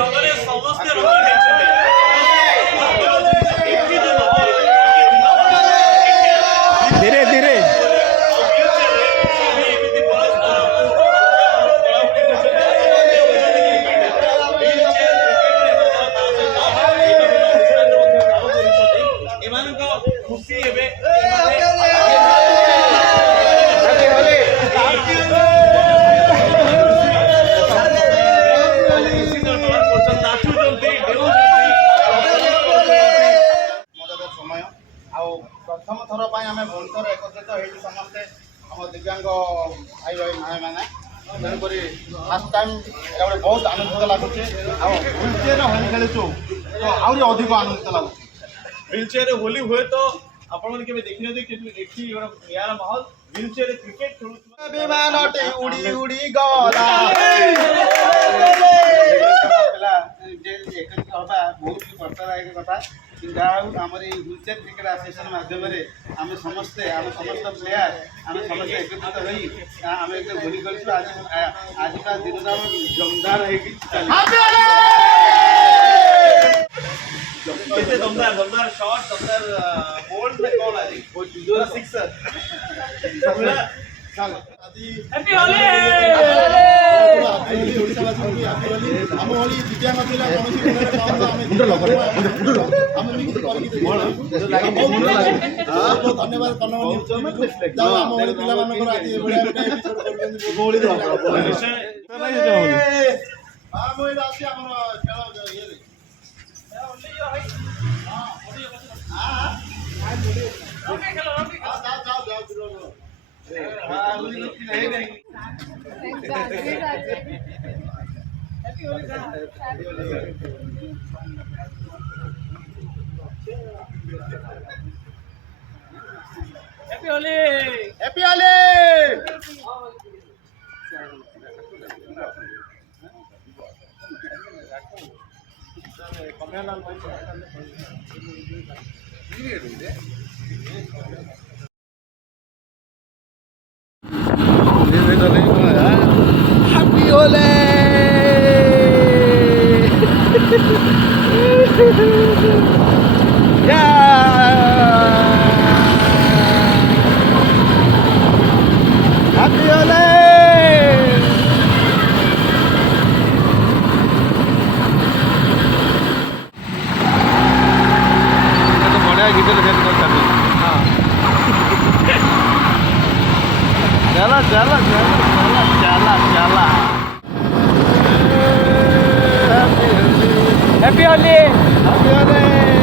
ରଙ୍ଗରେ ସମସ୍ତେ ରଙ୍ଗ ଖେଳିଛନ୍ତି। ଧୀରେ ଧୀରେ ଏମାନଙ୍କ ଖୁସି ହେବେ ସମୟ ଆଉ ପ୍ରଥମ ଥର ପାଇଁ ଆମେ ଭୁବନେଶ୍ୱର ଏକତ୍ରିତ ହେଇଛୁ ସମସ୍ତେ ଆମ ଦିବ୍ୟାଙ୍ଗ ଭାଇ ଭାଇମାନେ ତେଣୁକରି ଫାର୍ଷ୍ଟ ଟାଇମ୍ ଏଇଟା ଗୋଟେ ବହୁତ ଆନନ୍ଦିତ ଲାଗୁଛି ଆଉ ହ୍ୱିଲଚେୟାରରେ ହୋଲି ଖେଳିଛୁ ତ ଆହୁରି ଅଧିକ ଆନନ୍ଦିତ ଲାଗୁଛି। ହ୍ୱିଲ୍ ଚେୟାରରେ ହୋଲି ହୁଏ ତ ଆପଣମାନେ କେବେ ଦେଖିନାହାନ୍ତି କିନ୍ତୁ ଏଠି ଗୋଟେ ନିଆରା ମାହୋଲ ହ୍ୱିଲ୍ ଚେୟାରରେ କ୍ରିକେଟ ଖେଳୁଥିବା ବିମାନଟି ଉଡ଼ି ଉଡ଼ି ଗଲା ଏକତ୍ରିତ ହେବା ବହୁତ କଷ୍ଟଦାୟକ କଥା ଯାହା ହଉ ଆମର ଏଇ ହ୍ୱିଲଚେୟାର କ୍ରିକେଟ ଆସୋସିଏସନ ମାଧ୍ୟମରେ ଆମେ ସମସ୍ତ ପ୍ଲେୟାର ଆମେ ସମସ୍ତେ ଏକତ୍ରିତ ହୋଇ ଆମେ ଏତେ ହୋଲି କରିଛୁ। ଆଜିକା ଦିନଟା ଜମଦାର ହେଇକି କେତେ ଦମଦାର ଶଟ୍ ଦମଦାର ବୋଲ୍ଡ ନା କଣ ଆଜି ପୁରା ସିକ୍ସର ହ୍ୟାପି ହୋଲି ଓଡ଼ିଶାବାସୀ ଆମ ଭଳି ଦିବ୍ୟାଙ୍ଗ ପିଲା କୌଣସି ଆମେ ଧନ୍ୟବାଦ ଯାଉ ଆମ ଭଳି ପିଲାମାନଙ୍କର ଆଜି ଏଭଳିଆ ଅଛି ଆମର ଖେଳ ଇଏରେ happy Holi happy Holi happy hole happy hole बढ़िया गीत लिखे चला चला चला चला चला हैप्पी होली हैप्पी होली